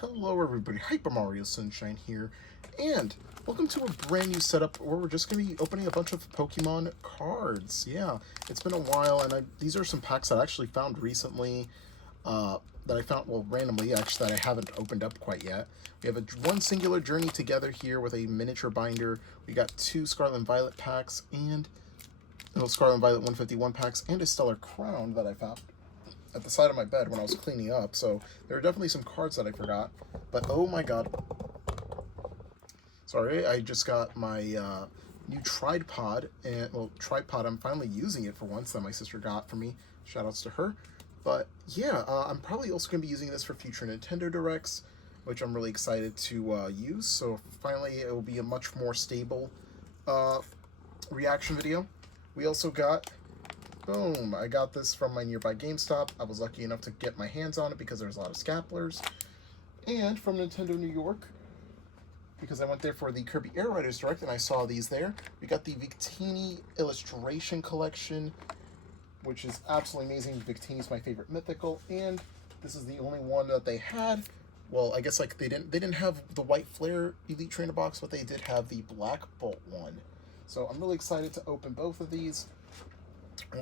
Hello everybody, Hyper Mario Sunshine here, and welcome to a brand new setup where we're just going to be opening a bunch of Pokemon cards. Yeah, it's been a while, and these are some packs that I actually found recently, that I found, well, randomly, actually, that I haven't opened up quite yet. We have one singular Journey Together here with a miniature binder. We got two Scarlet and Violet packs, and Scarlet and Violet 151 packs, and a Stellar Crown that I found at the side of my bed when I was cleaning up, so there are definitely some cards that I forgot, but oh my god. Sorry, I just got my new tripod, and, well, tripod, I'm finally using it for once, that my sister got for me. Shoutouts to her. But yeah, I'm probably also going to be using this for future Nintendo Directs, which I'm really excited to use, so finally it will be a much more stable reaction video. We also got, boom, I got this from my nearby GameStop. I was lucky enough to get my hands on it because there's a lot of scalpers. And from Nintendo New York, because I went there for the Kirby Air Riders Direct and I saw these there. We got the Victini Illustration Collection, which is absolutely amazing. Victini's my favorite mythical, and this is the only one that they had. Well, I guess like they didn't have the White Flare Elite Trainer box, but they did have the Black Bolt one. So I'm really excited to open both of these,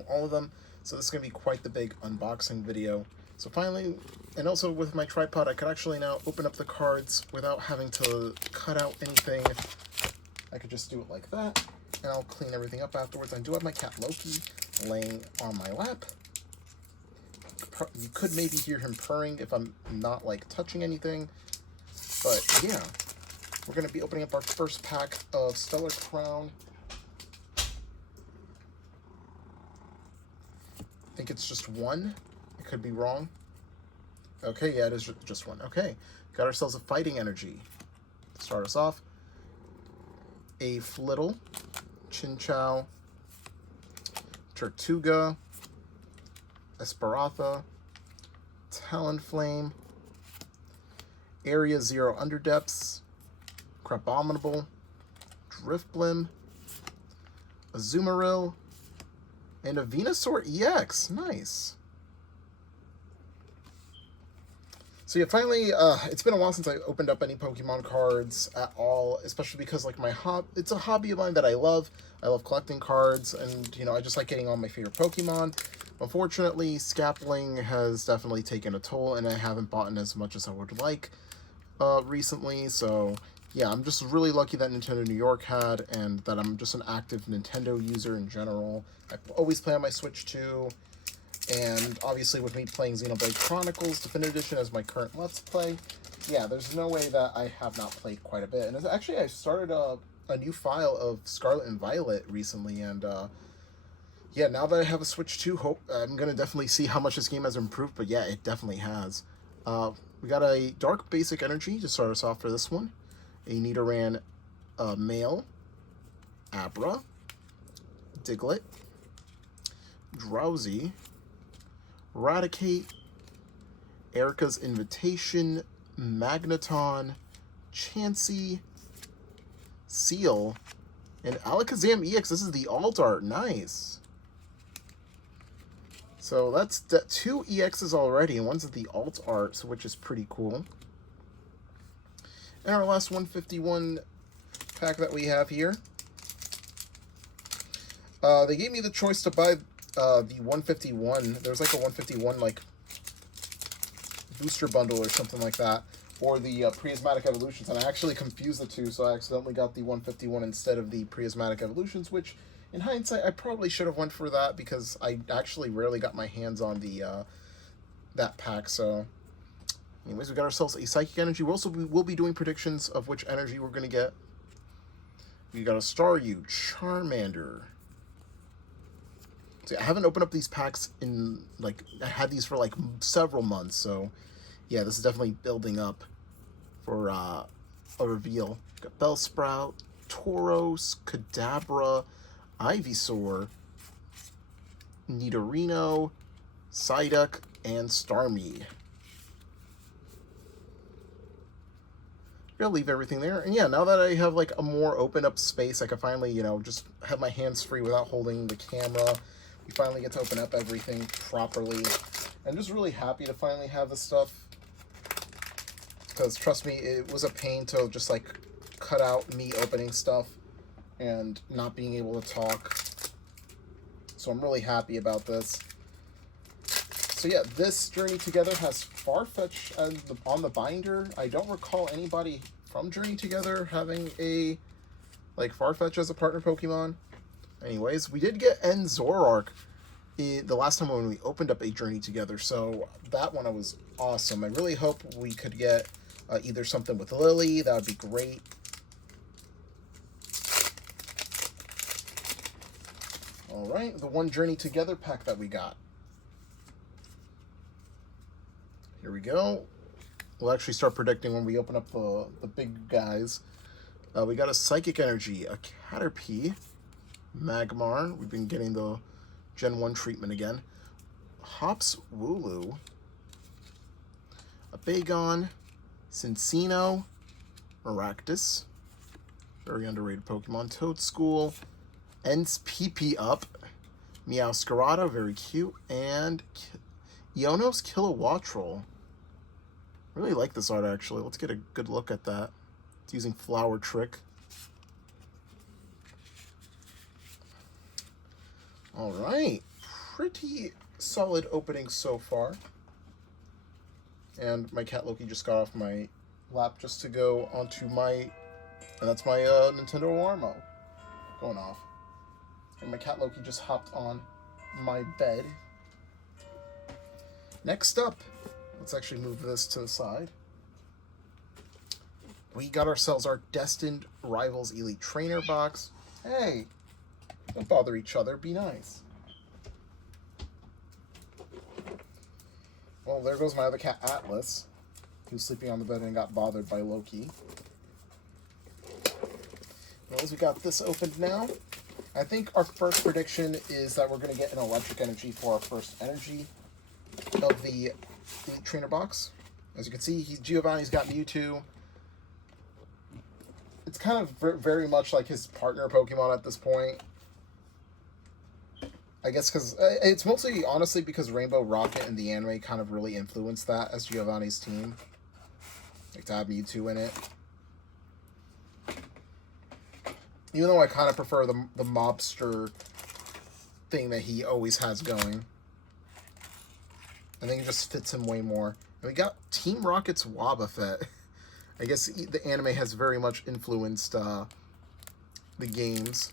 all of them. So this is going to be quite the big unboxing video. So finally, and also with my tripod, I could actually now open up the cards without having to cut out anything. I could just do it like that, and I'll clean everything up afterwards. I do have my cat Loki laying on my lap. You could maybe hear him purring if I'm not like touching anything, but yeah, we're going to be opening up our first pack of Stellar Crown. I think it's just one. I could be wrong. Okay, yeah, it is just one. Okay, got ourselves a Fighting Energy to start us off. A Flittle, Chinchou, Tortuga, Esperatha, Talonflame, Area Zero Underdepths, Crabominable, Driftblim, Azumarill, and a Venusaur EX. Nice. So yeah, finally, it's been a while since I opened up any Pokemon cards at all, especially because like it's a hobby of mine that I love. I love collecting cards, and you know, I just like getting all my favorite Pokemon. Unfortunately, scalping has definitely taken a toll, and I haven't bought in as much as I would like recently. So yeah, I'm just really lucky that Nintendo New York had, and that I'm just an active Nintendo user in general. I always play on my Switch too. And obviously with me playing Xenoblade Chronicles Definitive Edition as my current Let's Play, yeah, there's no way that I have not played quite a bit. And actually, I started a new file of Scarlet and Violet recently, and yeah, now that I have a Switch 2, I'm going to definitely see how much this game has improved, but yeah, it definitely has. We got a Dark Basic Energy to start us off for this one, a Nidoran Male, Abra, Diglett, Drowsy, Raticate, Erica's Invitation, Magneton, Chansey, Seal, and Alakazam EX. This is the alt art. Nice. So that's two EXs already, and one's at the alt art, which is pretty cool. And our last 151 pack that we have here. They gave me the choice to buy the 151. There's like a 151 like booster bundle or something like that, or the Prismatic Evolutions, and I actually confused the two, so I accidentally got the 151 instead of the Prismatic Evolutions, which in hindsight I probably should have went for that because I actually rarely got my hands on the that pack. So anyways, we got ourselves a Psychic Energy. We'll be doing predictions of which energy we're going to get. We got a Staryu, Charmander. So I haven't opened up these packs in, like, I had these for, like, several months, so, yeah, this is definitely building up for a reveal. Got Bellsprout, Tauros, Kadabra, Ivysaur, Nidorino, Psyduck, and Starmie. Gonna leave everything there, and yeah, now that I have, like, a more open-up space, I can finally, you know, just have my hands free without holding the camera. We finally get to open up everything properly. I'm just really happy to finally have this stuff Because trust me, it was a pain to just like cut out me opening stuff and not being able to talk. So I'm really happy about this. So yeah, this Journey Together has Farfetch on the binder. I don't recall anybody from Journey Together having a like Farfetch as a partner Pokemon. Anyways, we did get N Zoroark the last time when we opened up a Journey Together, so that one was awesome. I really hope we could get either something with Lily. That would be great. All right, the one Journey Together pack that we got. Here we go. We'll actually start predicting when we open up the big guys. We got a Psychic Energy, a Caterpie, Magmar. We've been getting the Gen 1 treatment again. Hops Wooloo, a Bagon, Cincino, Maractus, very underrated Pokemon, Toadschool, Ent's PP Up, Meowscarada, very cute, and Iono's Kilowattrel. Really like this art, actually. Let's get a good look at that. It's using Flower Trick. All right. Pretty solid opening so far. And my cat Loki just got off my lap just to go onto my... And that's my Nintendo Warmo going off. And my cat Loki just hopped on my bed. Next up, let's actually move this to the side. We got ourselves our Destine Rivals Elite Trainer box. Hey, don't bother each other, be nice. Well, there goes my other cat, Atlas, who's sleeping on the bed and got bothered by Loki. Well, as we got this opened now, I think our first prediction is that we're going to get an Electric Energy for our first energy of the Elite Trainer box. As you can see, Giovanni's got Mewtwo. It's kind of very much like his partner Pokemon at this point. I guess because it's mostly, honestly, because Rainbow Rocket and the anime kind of really influenced that as Giovanni's team. Like to have Mewtwo in it. Even though I kind of prefer the mobster thing that he always has going. I think it just fits him way more. And we got Team Rocket's Wobbuffet. I guess the anime has very much influenced the games.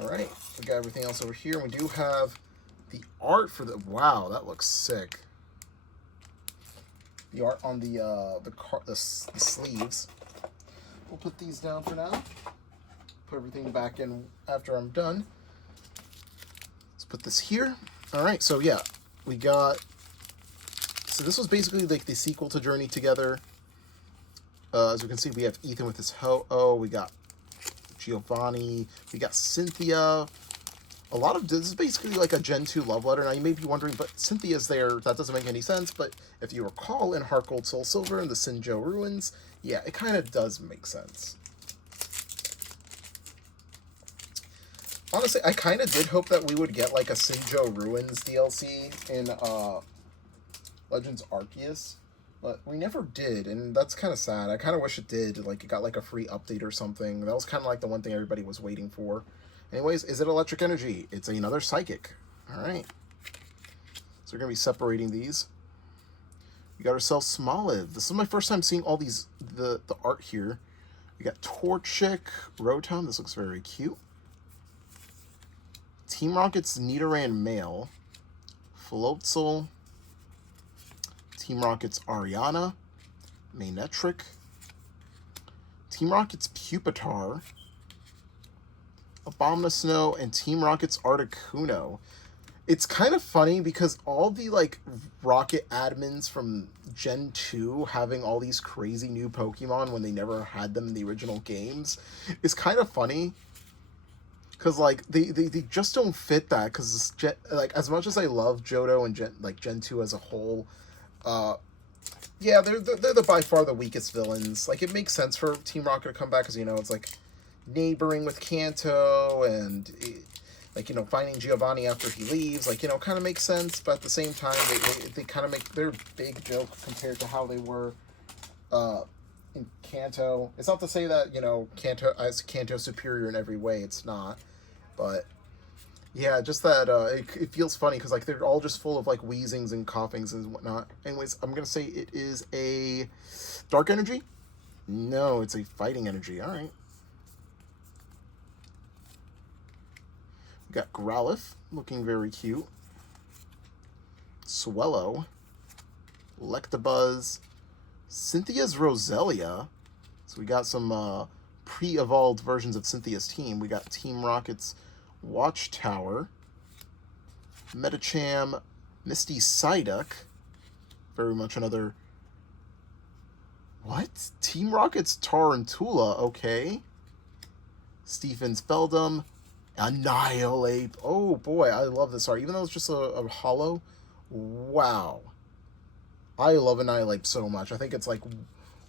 Alright, we got everything else over here. We do have the art for the... Wow, that looks sick. The art on the sleeves. We'll put these down for now. Put everything back in after I'm done. Let's put this here. Alright, so yeah, we got... So this was basically like the sequel to Journey Together. As we can see, we have Ethan with his Ho-Oh. We got Giovanni. We got Cynthia. A lot of... This is basically like a Gen 2 love letter. Now, you may be wondering, but Cynthia's there. That doesn't make any sense. But if you recall in Heart Gold Soul Silver and the Sinjoh Ruins, yeah, it kind of does make sense. Honestly, I kind of did hope that we would get like a Sinjoh Ruins DLC in Legends Arceus, but we never did, and that's kind of sad. I kind of wish it did, like it got like a free update or something. That was kind of like the one thing everybody was waiting for. Anyways, is it Electric Energy? It's another Psychic. Alright. So we're going to be separating these. We got ourselves Smoliv. This is my first time seeing all these, the art here. We got Torchic, Rotom. This looks very cute. Team Rocket's Nidoran Male. Floatzel. Team Rocket's Ariana, Manectric, Team Rocket's Pupitar, Abomasnow, and Team Rocket's Articuno. It's kind of funny because all the like Rocket admins from Gen 2 having all these crazy new Pokemon when they never had them in the original games is kind of funny. Because, like, they just don't fit that. Because, like, as much as I love Johto and Gen 2 as a whole... yeah, they're by far the weakest villains. Like, it makes sense for Team Rocket to come back because, you know, it's, like, neighboring with Kanto, and, like, you know, finding Giovanni after he leaves, like, you know, kind of makes sense, but at the same time, they kind of make their big joke compared to how they were in Kanto. It's not to say that, you know, Kanto superior in every way, it's not, but yeah, just that it feels funny because like they're all just full of like wheezings and coughings and whatnot. Anyways, I'm gonna say it is a dark energy. No, it's a fighting energy. All right. We got Growlithe, looking very cute. Swellow, Electabuzz, Cynthia's Roselia. So we got some pre-evolved versions of Cynthia's team. We got Team Rocket's Watchtower, Metacham, Misty Psyduck. Very much another... What? Team Rocket's Tarantula, okay. Stephen's Beldum, Annihilate. Oh boy, I love this art. Even though it's just a holo, wow. I love Annihilate so much. I think it's like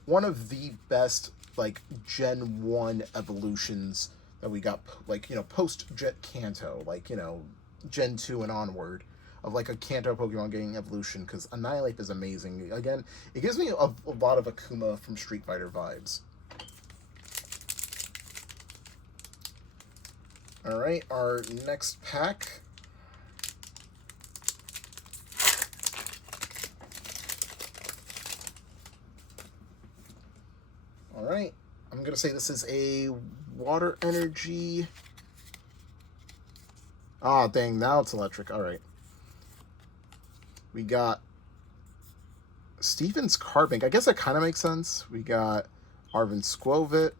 one of the best like Gen 1 evolutions that we got, like, you know, post-Jet Kanto, like, you know, Gen 2 and onward, of like a Kanto Pokemon getting evolution, because Annihilate is amazing. Again, it gives me a lot of Akuma from Street Fighter vibes. Alright, our next pack. Alright, I'm going to say this is a water energy. Ah, dang, now it's electric. Alright. We got Stephen's Carbink. I guess that kind of makes sense. We got Arvin Squovit,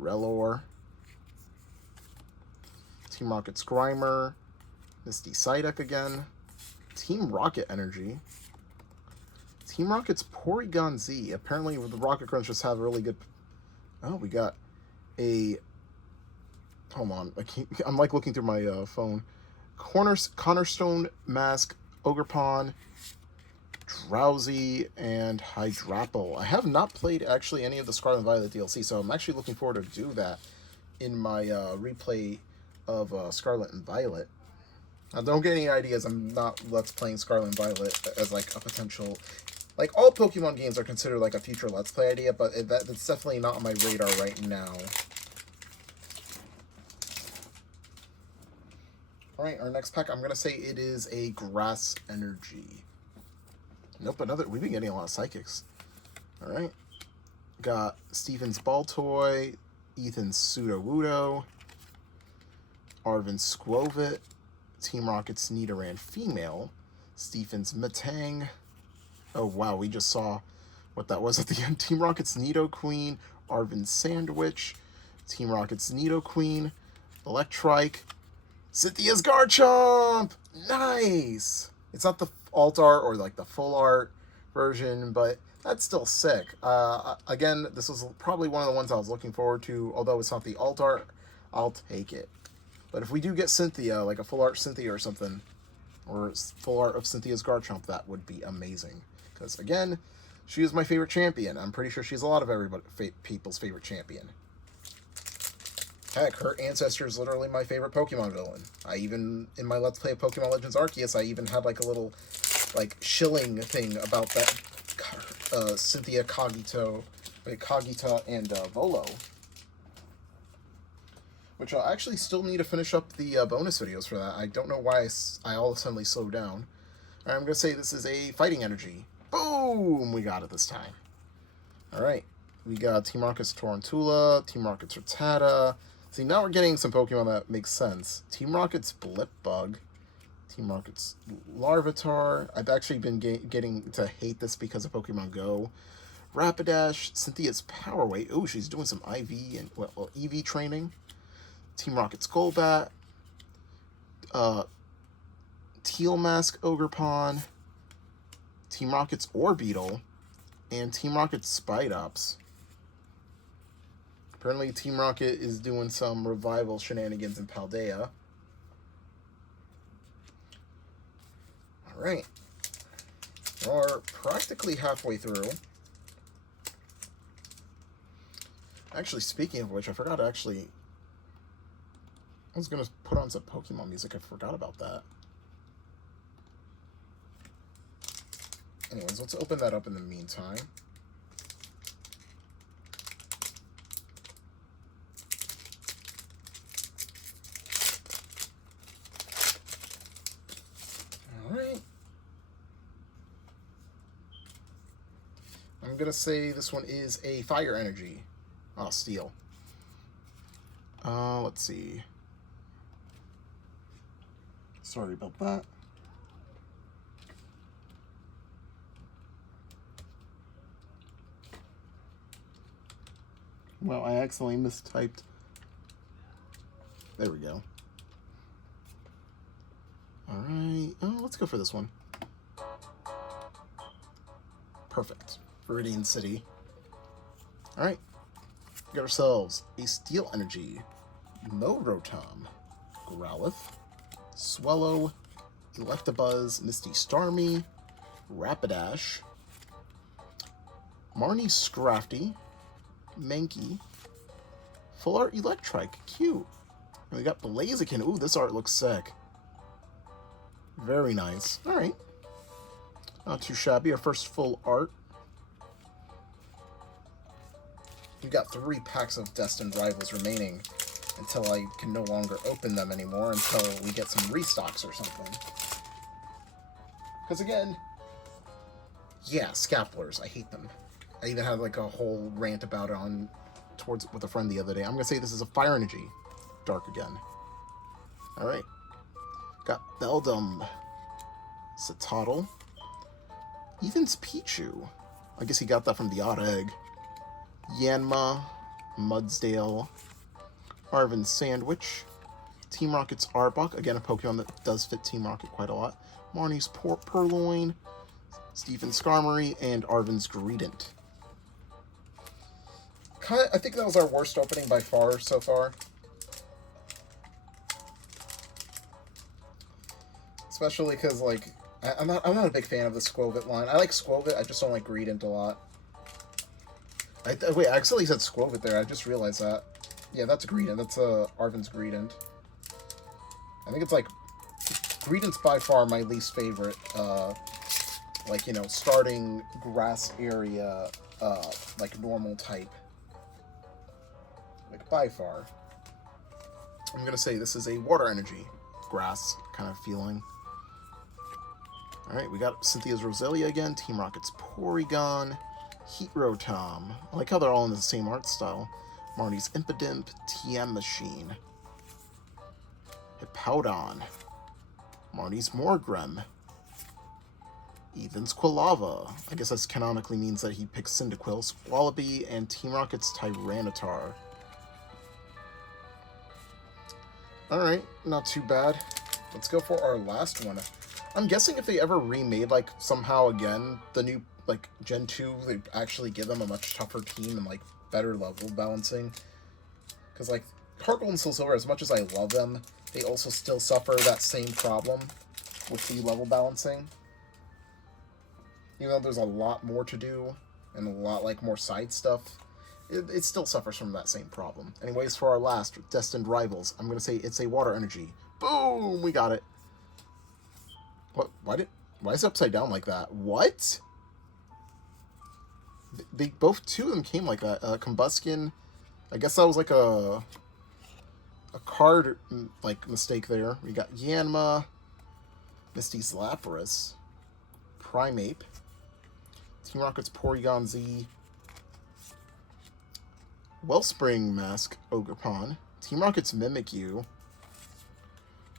Relor, Team Rocket's Grimer, Misty Psyduck again, Team Rocket Energy, Team Rocket's Porygon Z. Apparently the Rocket Grunts just have a really good... Oh, we got a... Hold on. I'm like looking through my phone. Cornerstone Mask, Ogerpon, Drowsy, and Hydrapple. I have not played actually any of the Scarlet and Violet DLC, so I'm actually looking forward to do that in my replay of Scarlet and Violet. Now, don't get any ideas. I'm not Let's Playing Scarlet and Violet as like a potential... Like, all Pokemon games are considered like a future Let's Play idea, but that's definitely not on my radar right now. Alright, our next pack, I'm going to say it is a Grass Energy. Nope, we've been getting a lot of Psychics. Alright. Got Stephen's Baltoy, Ethan's Sudowoodo, Arvin Squovit, Team Rocket's Nidoran Female, Stephen's Metang. Oh wow, we just saw what that was at the end. Team Rocket's Nidoqueen, Arvin Sandwich, Team Rocket's Nidoqueen, Electrike, Cynthia's Garchomp! Nice! It's not the alt art or like the full art version, but that's still sick. Again, this was probably one of the ones I was looking forward to. Although it's not the alt art, I'll take it. But if we do get Cynthia, like a full art Cynthia or something, or full art of Cynthia's Garchomp, that would be amazing. Because again, she is my favorite champion. I'm pretty sure she's a lot of people's favorite champion. Heck, her ancestor is literally my favorite Pokemon villain. I even, in my Let's Play of Pokemon Legends Arceus, I even had like a little, like, shilling thing about that Cynthia Cogito, Cogita and Volo. Which I'll actually still need to finish up the bonus videos for that. I don't know why I all of a sudden slowed down. Alright, I'm going to say this is a Fighting Energy. Boom! We got it this time. Alright, we got Team Rocket's Torrentula, Team Rocket's Rattata. See, now we're getting some Pokemon that make sense. Team Rocket's Blipbug, Team Rocket's Larvitar. I've actually been getting to hate this because of Pokemon Go. Rapidash, Cynthia's Power Weight. Ooh, she's doing some IV and EV training. Team Rocket's Golbat, Teal Mask Ogerpon, Team Rocket's Orbeetle, and Team Rocket's Spidops. Apparently Team Rocket is doing some revival shenanigans in Paldea. Alright. We're practically halfway through. Actually, speaking of which, I forgot to actually I was gonna put on some Pokemon music. I forgot about that. Anyways, let's open that up in the meantime. Alright. I'm gonna say this one is a fire energy. Oh, steel. Let's see. Sorry about that. Well, I accidentally mistyped. There we go. Alright. Oh, let's go for this one. Perfect. Viridian City. Alright. We got ourselves a Steel Energy, Morotom, Growlithe, Swellow, Electabuzz, Misty Starmie, Rapidash, Marnie Scrafty, Mankey, Full Art Electrike, cute. And we got Blaziken. Ooh, this art looks sick. Very nice. Alright. Not too shabby. Our first full art. We've got 3 packs of Destine Rivals remaining until I can no longer open them anymore, until we get some restocks or something. Because again, yeah, Scapplers, I hate them. I even had like a whole rant about it on with a friend the other day. I'm gonna say this is a Fire Energy, Dark again. All right, got Beldum, Citadel, Ethan's Pichu. I guess he got that from the Odd Egg. Yanma, Mudsdale, Arvin Sandwich, Team Rocket's Arbok, again a Pokemon that does fit Team Rocket quite a lot, Marnie's Purloin, Stephen Skarmory, and Arvin's Greedent. I think that was our worst opening by far so far. Especially because, like, I'm not a big fan of the Squovit line. I like Squovit, I just don't like Greedent a lot. Wait, I actually said Squovit there, I just realized that. Yeah, that's Greedent, that's Arvin's Greedent. I think it's like, Greedent's by far my least favorite, like, you know, starting grass area, like, normal type. Like, by far. I'm gonna say this is a water energy, grass kind of feeling. Alright, we got Cynthia's Roselia again, Team Rocket's Porygon, Heat Rotom. I like how they're all in the same art style. Marnie's Impidimp, TM Machine, Hippowdon, Marnie's Morgrem, Ethan's Quilava. I guess that canonically means that he picks Cyndaquil, Squallopy, and Team Rocket's Tyranitar. Alright, not too bad. Let's go for our last one. I'm guessing if they ever remade, like, somehow again, the new, like, Gen 2, they actually give them a much tougher team and, like, better level balancing. Because, like, Heart Gold and Soul Silver, as much as I love them, they also still suffer that same problem with the level balancing. Even though there's a lot more to do, and a lot, like, more side stuff, it still suffers from that same problem. Anyways, for our last Destined Rivals, I'm going to say it's a water energy. Boom! We got it. What? Why is it upside down like that? What? They both, 2 of them came like that. Combustion, I guess that was like a card, like, mistake there. We got Yanma, Misty's Lapras, Primeape, Team Rocket's Porygon Z, Wellspring Mask Ogerpon, Team Rocket's Mimikyu,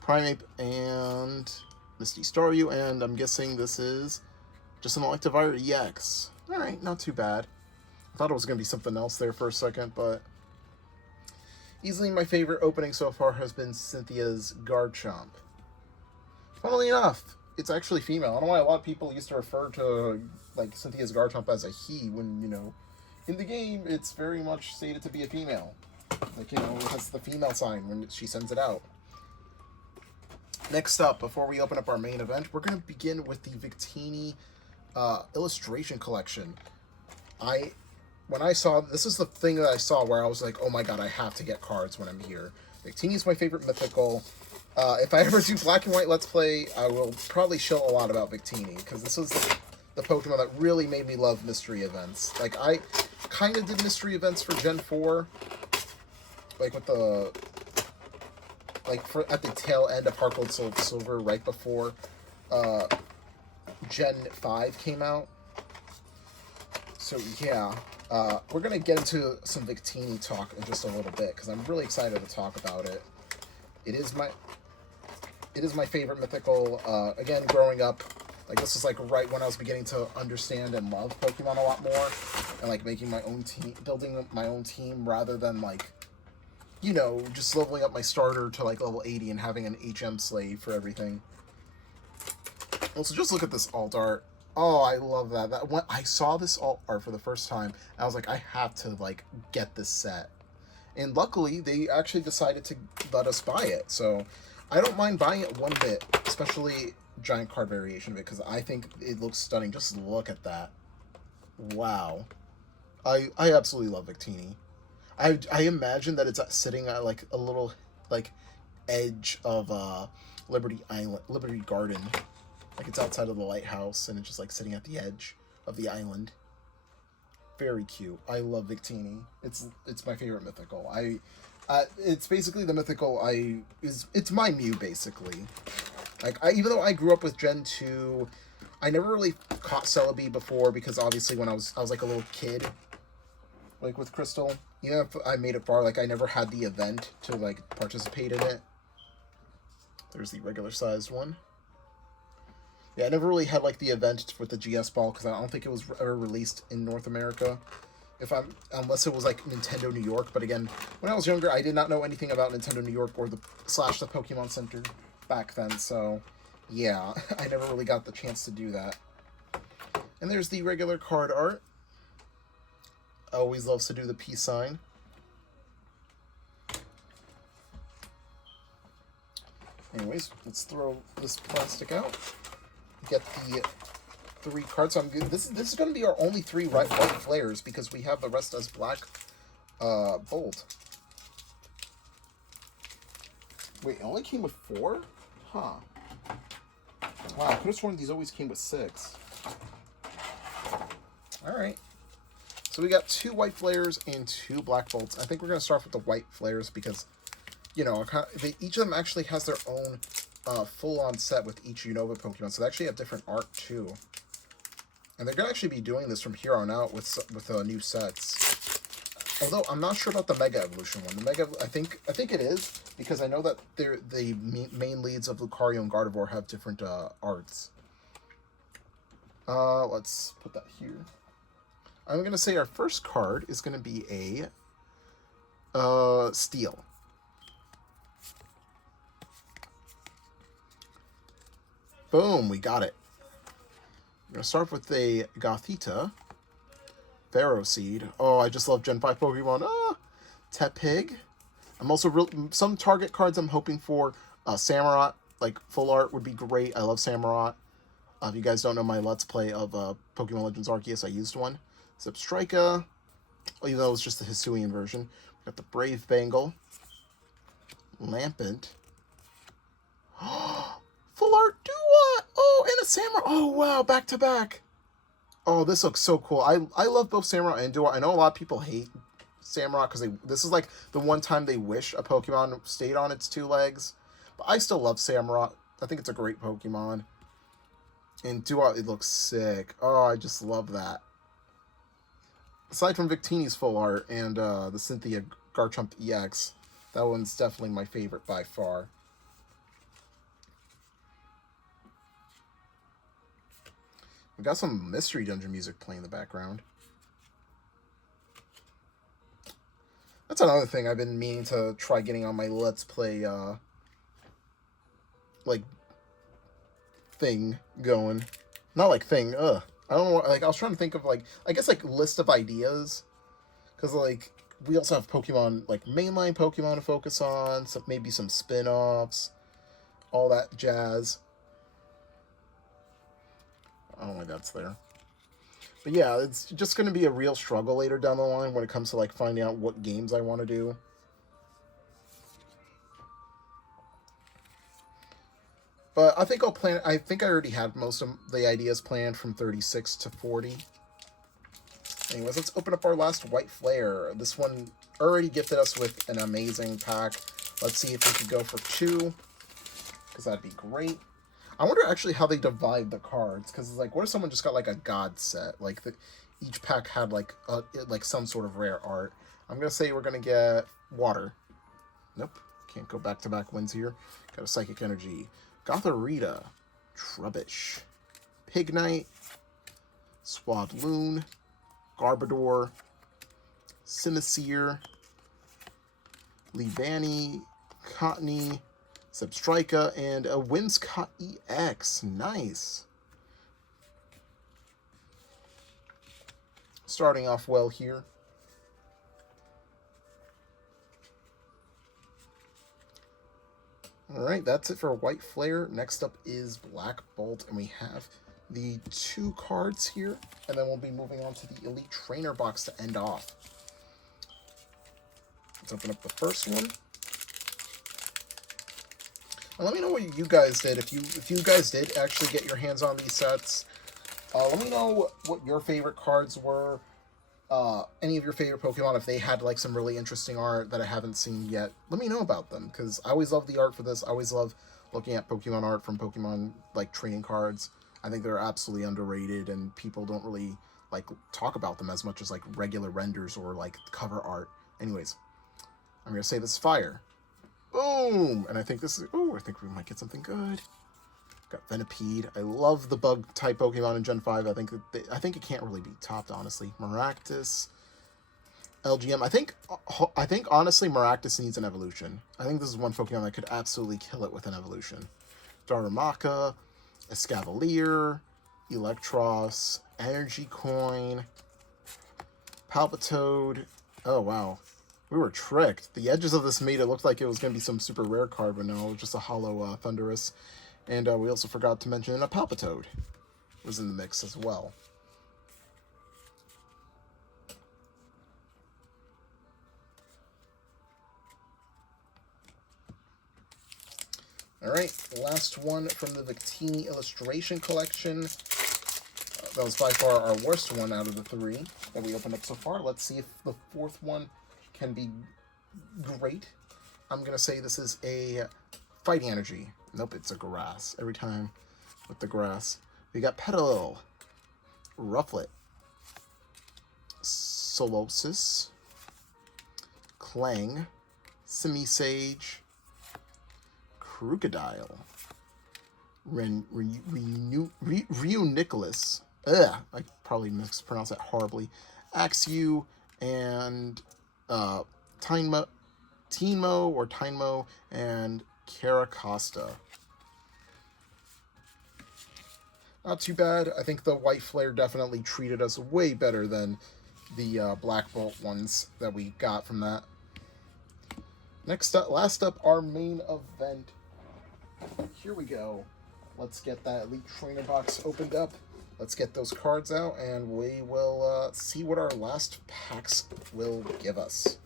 Primeape, and Misty Staryu, and I'm guessing this is just an Electivire EX. Alright, not too bad. I thought it was going to be something else there for a second, but easily my favorite opening so far has been Cynthia's Garchomp. Funnily enough, it's actually female. I don't know why a lot of people used to refer to, like, Cynthia's Garchomp as a he when, you know, in the game it's very much stated to be a female. Like, you know, it has the female sign when she sends it out. Next up, before we open up our main event, we're going to begin with the Victini illustration collection. When I saw, this is the thing that I saw where I was like, oh my god, I have to get cards when I'm here. Victini is my favorite mythical. If I ever do Black and White Let's Play, I will probably show a lot about Victini, because this was the Pokemon that really made me love mystery events. Like, I kind of did mystery events for Gen 4, like with the... like, at the tail end of Heart Gold Silver, right before Gen 5 came out. So, yeah. We're going to get into some Victini talk in just a little bit, because I'm really excited to talk about it. It is my favorite mythical. Again, growing up, like, this is like right when I was beginning to understand and love Pokemon a lot more, and like making my own team, building my own team rather than like, you know, just leveling up my starter to like level 80 and having an HM slave for everything. Also, just look at this alt art. Oh, I love that. That when I saw this alt art for the first time, I was like, I have to like get this set. And luckily, they actually decided to let us buy it. So I don't mind buying it one bit, especially giant card variation of it, because I think it looks stunning. Just look at that. Wow. I absolutely love Victini. I imagine that it's sitting at like a little like edge of Liberty Island, Liberty Garden. Like it's outside of the lighthouse and it's just like sitting at the edge of the island. Very cute. I love Victini. It's my favorite mythical. It's basically the mythical it's my Mew basically. Like even though I grew up with Gen 2, I never really caught Celebi before because obviously when I was like a little kid, like with Crystal, even if I made it far, like I never had the event to like participate in it. There's the regular sized one. Yeah, I never really had like the event with the GS Ball because I don't think it was ever released in North America. Unless it was like Nintendo New York. But again, when I was younger, I did not know anything about Nintendo New York or the Pokemon Center back then. So yeah, I never really got the chance to do that. And there's the regular card art. Always loves to do the peace sign. Anyways, let's throw this plastic out. Get the 3 cards. So this is going to be our only 3 white flares because we have the rest as black bold. Wait, it only came with 4? Huh. Wow, I could have sworn these always came with 6. Alright. So we got 2 white flares and 2 black bolts. I think we're going to start with the white flares because, you know, each of them actually has their own full-on set with each Unova Pokemon. So they actually have different art too. And they're going to actually be doing this from here on out with new sets. Although I'm not sure about the Mega Evolution one. The Mega, I think it is because I know that the main leads of Lucario and Gardevoir have different arts. Let's put that here. I'm going to say our first card is going to be a Steel. Boom, we got it. We're going to start with a Gothita. Pharaoh Seed. Oh, I just love Gen 5 Pokemon. Tepig. I'm also some target cards I'm hoping for. Samurott, like full art would be great. I love Samurott. If you guys don't know my Let's Play of Pokemon Legends Arceus, I used one. Zebstrika. Even though it's just the Hisuian version. We got the Brave Bangle. Lampent. Full art Dua! Oh, and a Samurai! Oh, wow, back to back. Oh, this looks so cool. I love both Samurai and Dua. I know a lot of people hate Samurai because this is like the one time they wish a Pokemon stayed on its 2 legs. But I still love Samurai. I think it's a great Pokemon. And Dua, it looks sick. Oh, I just love that. Aside from Victini's full art and the Cynthia Garchomp EX, that one's definitely my favorite by far. We got some Mystery Dungeon music playing in the background. That's another thing I've been meaning to try getting on my Let's Play, like, thing going. Not like thing, I don't know, like, I was trying to think of, like, I guess, like, list of ideas. Because, like, we also have Pokemon, like, mainline Pokemon to focus on, so maybe some spin-offs, all that jazz. I don't know why that's there. But yeah, it's just going to be a real struggle later down the line when it comes to like finding out what games I want to do. But I think I'll plan. I think I already had most of the ideas planned from 36 to 40. Anyways, let's open up our last White Flare. This one already gifted us with an amazing pack. Let's see if we could go for 2, because that'd be great. I wonder actually how they divide the cards, because it's like, what if someone just got like a god set? Like each pack had like some sort of rare art. I'm gonna say we're gonna get water. Nope, can't go back-to-back wins here. Got a Psychic Energy, Gotharita, Trubbish, Pignite, Swadloon, Garbodor, Simisear, Leavanny, Cottonee, Substrika, and a Whimsicott EX. Nice. Starting off well here. Alright, that's it for White Flare. Next up is Black Bolt, and we have the 2 cards here, and then we'll be moving on to the Elite Trainer box to end off. Let's open up the first one. And let me know what you guys did. If you guys did actually get your hands on these sets, let me know what your favorite cards were. Any of your favorite Pokemon, if they had like some really interesting art that I haven't seen yet, let me know about them, because I always love the art for this. I always love looking at Pokemon art from Pokemon like trading cards. I think they're absolutely underrated, and people don't really like talk about them as much as like regular renders or like cover art. Anyways, I'm gonna say this is fire. Boom! And I think this is, oh, I think we might get something good. Got Venipede. I love the bug type Pokemon in Gen 5. I think it can't really be topped, honestly. Maractus, LGM. I think honestly Maractus needs an evolution. I think this is one Pokemon that could absolutely kill it with an evolution. Darumaka, Escavalier, Electros, Energy Coin, Palpitoad. Oh wow. We were tricked. The edges of this made it look like it was going to be some super rare card, but no, it was just a hollow Thundurus. And we also forgot to mention a Palpitoad was in the mix as well. Alright, last one from the Victini Illustration Collection. That was by far our worst one out of the 3 that we opened up so far. Let's see if the 4th one can be great. I'm going to say this is a Fighting Energy. Nope, it's a grass. Every time with the grass. We got Petal, Rufflet, Solosis, Clang, Simisage, Crocodile, Nicholas. Ugh, I probably mispronounced that horribly. Axew, and Tynmo, and Caracosta. Not too bad. I think the White Flare definitely treated us way better than the Black Bolt ones that we got from that. Next up, last up, our main event. Here we go. Let's get that Elite Trainer box opened up. Let's get those cards out, and we will see what our last packs will give us.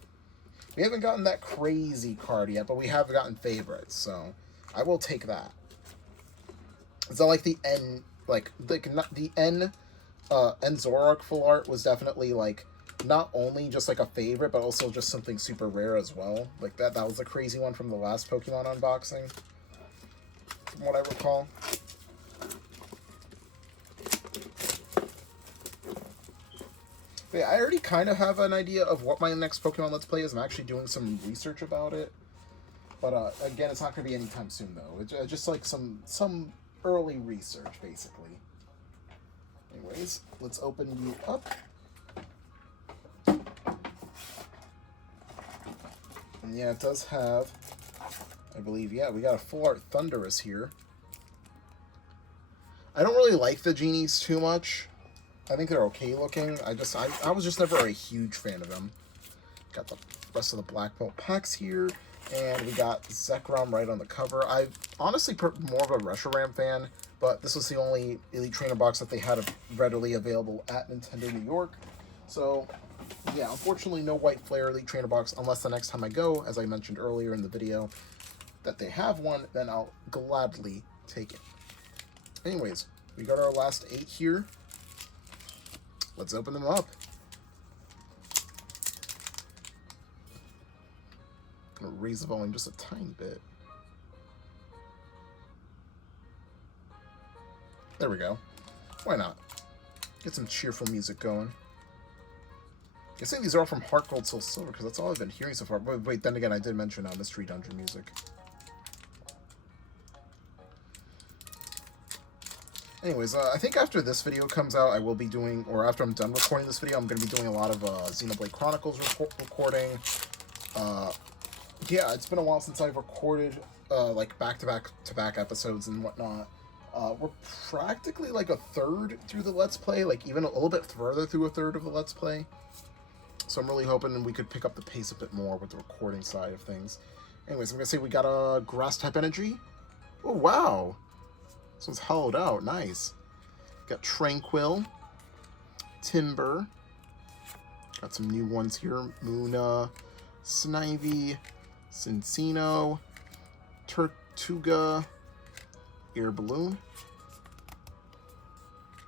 We haven't gotten that crazy card yet, but we have gotten favorites, so I will take that. It's not like the N, not the N Zoroark full art was definitely like not only just like a favorite, but also just something super rare as well. Like that was the crazy one from the last Pokemon unboxing, from what I recall. But yeah, I already kind of have an idea of what my next Pokemon Let's Play is. I'm actually doing some research about it. But again, it's not going to be anytime soon, though. It's just like some early research, basically. Anyways, let's open you up. And yeah, it does have, I believe, yeah, we got a full art Thundurus here. I don't really like the genies too much. I think they're okay looking. I was just never a huge fan of them. Got the rest of the Black Belt packs here. And we got Zekrom right on the cover. I'm honestly more of a Reshiram fan, but this was the only Elite Trainer box that they had readily available at Nintendo New York. So, yeah, unfortunately no White Flare Elite Trainer box, unless the next time I go, as I mentioned earlier in the video, that they have one, then I'll gladly Take it. Anyways, we got our last 8 here. Let's open them up. I'm gonna raise the volume just a tiny bit. There we go. Why not? Get some cheerful music going. Guessing these are all from Heart Gold, Soul Silver, because that's all I've been hearing so far. Wait, then again, I did mention Mystery Dungeon music. Anyways, I think after this video comes out, I will be doing, or after I'm done recording this video, I'm going to be doing a lot of Xenoblade Chronicles recording. Yeah, it's been a while since I've recorded, like, back-to-back episodes and whatnot. We're practically, like, a third through the Let's Play, like, even a little bit further through a third of the Let's Play. So I'm really hoping we could pick up the pace a bit more with the recording side of things. Anyways, I'm going to say we got a Grass-type energy. Oh, wow. This one's hollowed out. Nice. Got Tranquil. Timber. Got some new ones here. Muna. Snivy. Cincino. Tortuga. Air Balloon.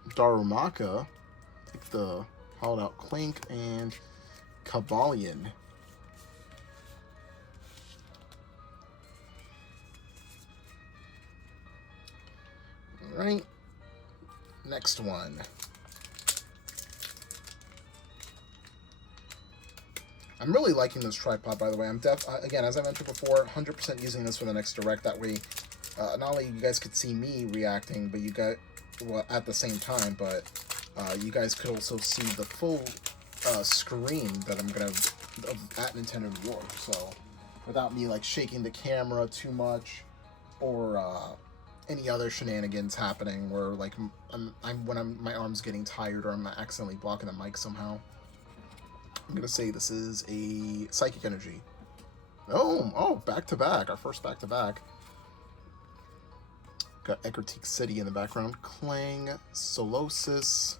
Darumaka. Like the hollowed out Clink. And Kabalion. Alright. Next one. I'm really liking this tripod, by the way. I'm again, as I mentioned before, 100% using this for the next direct. That way, not only you guys could see me reacting, but you got, well, at the same time, but you guys could also see the full screen that I'm gonna at Nintendo New York. So, without me like shaking the camera too much, or any other shenanigans happening where like my arm's getting tired or I'm accidentally blocking the mic somehow. I'm gonna say this is a Psychic Energy. Oh, back to back. Our first back to back. Got Ecruteak City in the background. Clang, Solosis,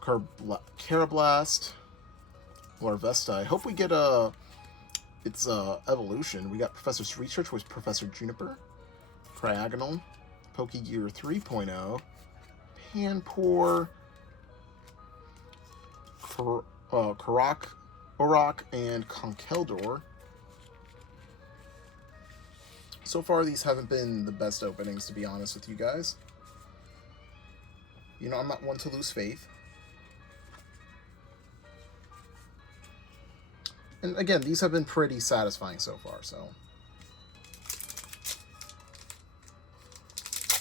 Carablast, Larvesta. I hope we get its evolution. We got Professor's Research with Professor Juniper, Cryogonal, Pokegear 3.0, Panpour, Orok, and Conkeldor. So far, these haven't been the best openings, to be honest with you guys. You know, I'm not one to lose faith. And again, these have been pretty satisfying so far, so.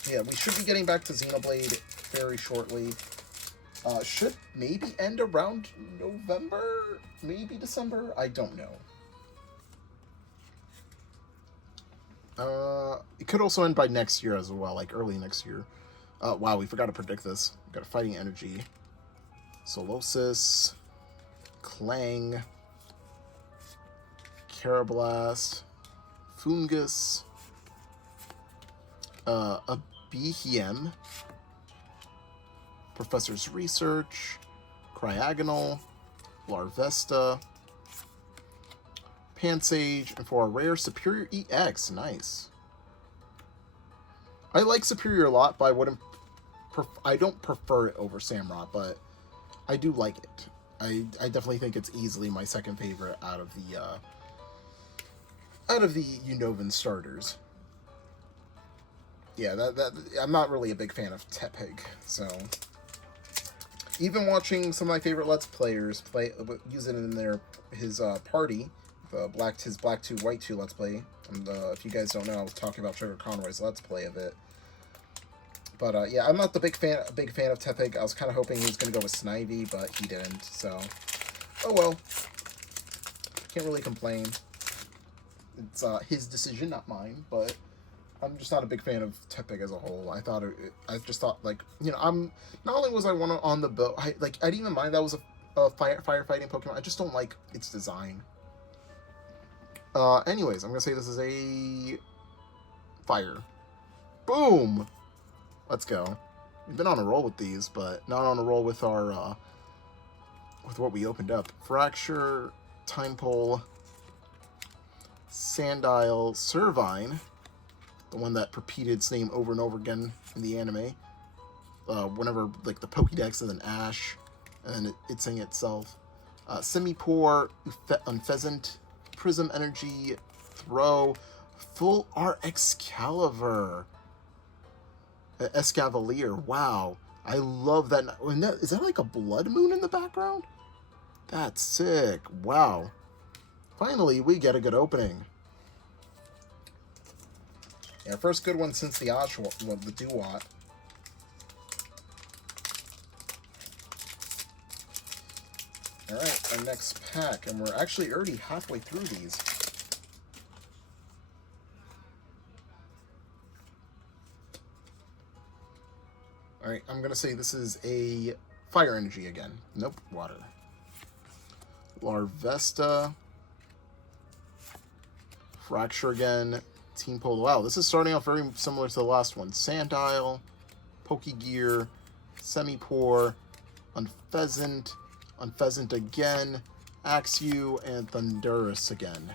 Yeah, we should be getting back to Xenoblade very shortly. Should maybe end around November, maybe December, I don't know. It could also end by next year as well, like early next year. Wow, we forgot to predict this. We got a Fighting Energy, Solosis, Clang, Carablast, Fungus, a Behem, Professor's Research, Cryogonal, Larvesta, Pansage, and for a rare Superior EX. Nice. I like Superior a lot, but I don't prefer it over Samurott, but I do like it. I definitely think it's easily my second favorite out of the Unova starters. Yeah, I'm not really a big fan of Tepig, so even watching some of my favorite Let's Players use it in his party, his Black 2 White 2 Let's Play. And if you guys don't know, I was talking about Trigger Conroy's Let's Play of it. But yeah, I'm not the big fan of Tepig. I was kind of hoping he was going to go with Snivy, but he didn't. So, oh well. Can't really complain. It's his decision, not mine. But I'm just not a big fan of Tepig as a whole. I just thought, like, you know, not only was I on the boat, I didn't even mind that was a firefighting Pokemon. I just don't like its design. Anyways, I'm gonna say this is a fire. Boom! Let's go. We've been on a roll with these, but not on a roll with our, with what we opened up. Fracture, Time Pole, Sandile, Servine, the one that repeated its name over and over again in the anime. Whenever, like, the Pokédex and then Ash, and then it sang itself. Semi-Poor, Unpheasant, Prism Energy, Throw, Full Art Excalibur, Escavalier. Wow, I love that. Is that like a blood moon in the background? That's sick. Wow. Finally, we get a good opening. Yeah, first good one since the the Duat. Alright, our next pack, and we're actually already halfway through these. Alright, I'm gonna say this is a Fire Energy again. Nope, Water. Larvesta. Fracture again. Team Polo. Wow, this is starting off very similar to the last one. Sandile, Pokegear, Semi-Poor, Unpheasant, Unpheasant again, Axew, and Thundurus again.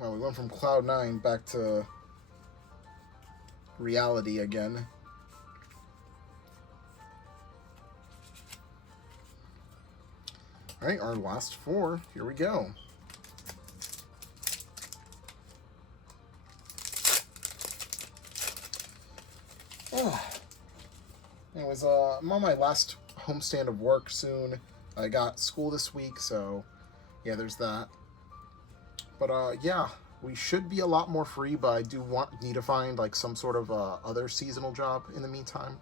Well, we went from Cloud9 back to reality again. Alright, our last 4. Here we go. Anyways, I'm on my last homestand of work soon. I got school this week, so yeah, there's that. But yeah, we should be a lot more free, but I do need to find like some sort of other seasonal job in the meantime.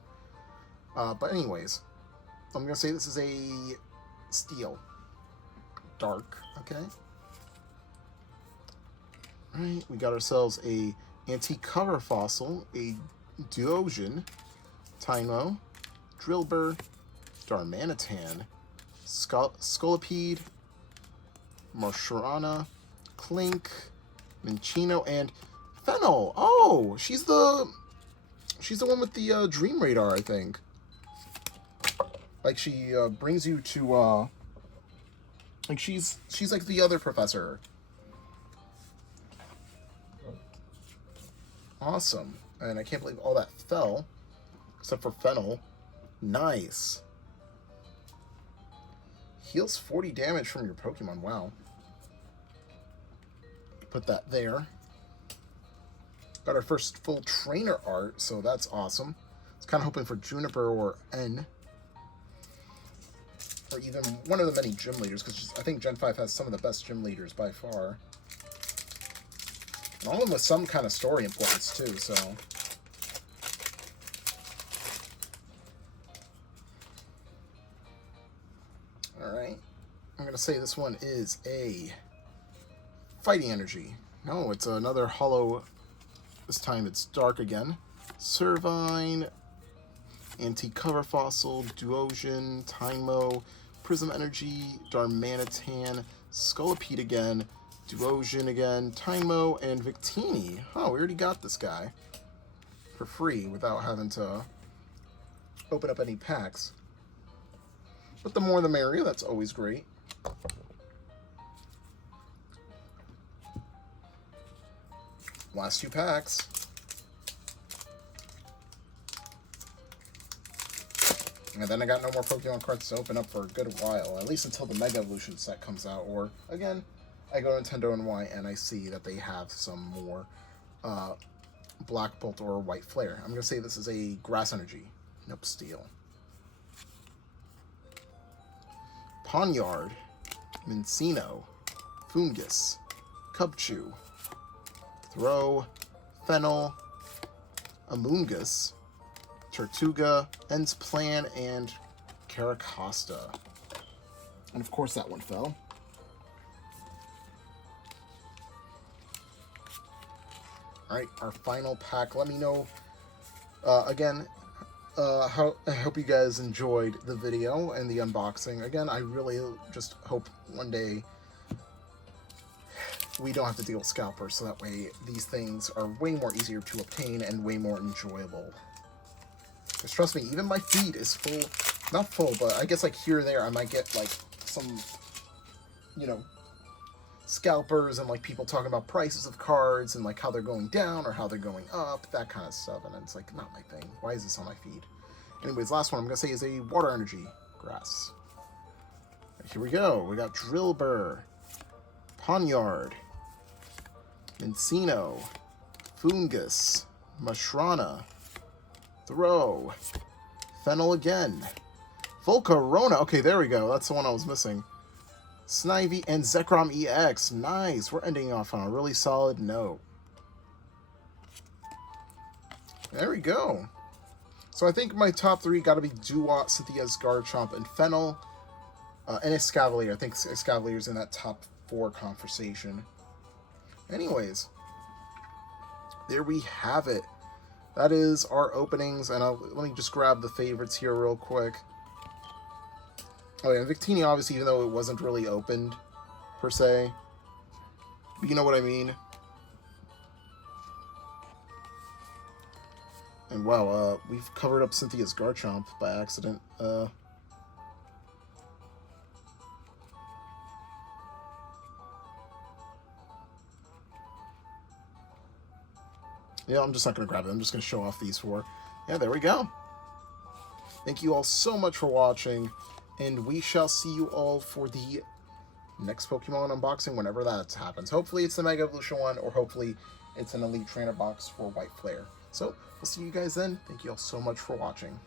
But anyways, I'm gonna say this is a Steel. Dark, okay. Alright, we got ourselves a Antique Cover Fossil, a Duosion, Tymo, Drillbur, Darmanitan, Scolipede, Marshurana, Clink, Minchino, and Fennel. Oh, she's the one with the Dream Radar, I think. Like, she brings you to like she's like the other professor. Awesome. And I can't believe all that fell, except for Fennel. Nice. Heals 40 damage from your Pokemon. Wow. Put that there. Got our first full trainer art, so that's awesome. I was kind of hoping for Juniper or N. Or even one of the many gym leaders, because I think Gen 5 has some of the best gym leaders by far. And all of them with some kind of story importance, too, so... Alright. I'm going to say this one is a Fighting Energy. No, it's another Hollow. This time it's Dark again. Servine, Antique Cover Fossil, Duosion, Tymo, Prism Energy, Darmanitan, Scolipede again, Duosion again, Tymo, and Victini. Oh, we already got this guy for free without having to open up any packs. But the more the merrier, that's always great. Last 2 packs. And then I got no more Pokemon cards to open up for a good while, at least until the Mega Evolution set comes out, or, again, I go to Nintendo NY and I see that they have some more Black Bolt or White Flare. I'm going to say this is a Grass Energy. Nope, Steel. Ponyard, Mincino, Fungus, Cubchoo, Throw, Fennel, Amoonguss, Tortuga, Ends Plan, and Caracosta. And of course that one fell. Alright, our final pack. Let me know, again, how I hope you guys enjoyed the video and the unboxing. Again, I really just hope one day we don't have to deal with scalpers, so that way these things are way more easier to obtain and way more enjoyable. Because trust me, even my feed is full, not full, but I guess like here or there I might get like some, you know, scalpers and like people talking about prices of cards and like how they're going down or how they're going up, that kind of stuff. And it's like not my thing. Why is this on my feed? Anyways, last one I'm gonna say is a water energy grass. Right, here we go. We got Drillbur, Ponyard, Mincino, Fungus, Mashrana, Throw, Fennel again, Volcarona. Okay, there we go. That's the one I was missing. Snivy and Zekrom EX. Nice. We're ending off on a really solid note. There we go. So I think my top three got to be Duat, Cynthia's Garchomp, and Fennel. And Escavalier. I think Escavalier's in that top 4 conversation. Anyways, there we have it. That is our openings, and let me just grab the favorites here real quick. Oh yeah, Victini, obviously, even though it wasn't really opened, per se. But you know what I mean? And wow, we've covered up Cynthia's Garchomp by accident. Yeah, I'm just not going to grab it. I'm just going to show off these 4. Yeah, there we go. Thank you all so much for watching, and we shall see you all for the next Pokemon unboxing whenever that happens. Hopefully it's the Mega Evolution one, or hopefully it's an Elite Trainer box for White Flare. So, we'll see you guys then. Thank you all so much for watching.